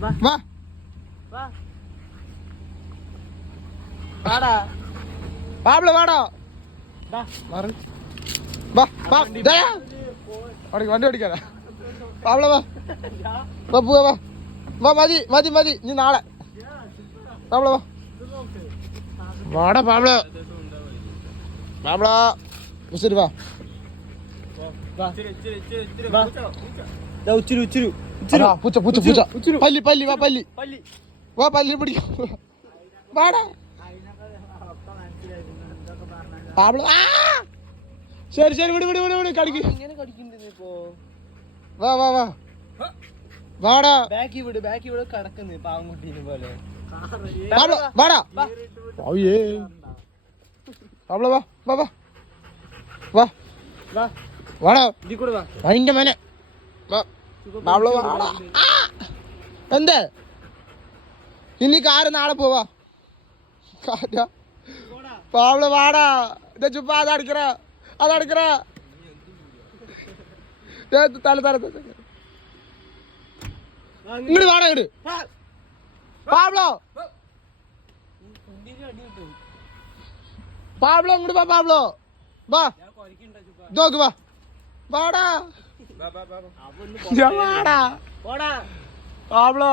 വാ പാബ്ലോ വാടാ വണ്ടി ഓടിക്കാനാ പാബ്ലോ വാ പോവാ വാ വാ മതി മതി മതി നീ നാളെ പാബ്ലോ വാ വാടാ പാബ്ലോ പാബ്ലോ ശരി വാ ഉച്ചിരി ഉച്ചിരി പൂച്ച പൂച്ച പൂച്ച പല്ലി പല്ലി വാ പല്ലി വാ പല്ലി പിടിക്കാം വാടാ പാബ്ലോ ശരി ശരി വിട് വിട് വിട് വിട് കടിക്ക് വാ വാ വാ വാടാ ബാക്കി വിട് കിടക്കുന്നു പാവൻകുട്ടീനെ പോലെ പാബ്ലോ വാടാ ഓയേ പാബ്ലോ വാ വാ വാ വാ വാടാ അതിന്റെ മനെ പാബ്ലോ വാടാ എന്തേ ഇനി കാറ് നാളെ പോവാ പാബ്ലോ വാടാ ഇതാ ചുപ്പ അതടിക്കറ തല തല ഇങ്ങോട്ട് വാടാ ഇങ്ങോട്ട് പാബ്ലോ പാബ്ലോ ഇങ്ങോട്ട് വാ പാബ്ലോ വാ നോക്ക് വാ വാടാ വാടാ പാബ്ലോ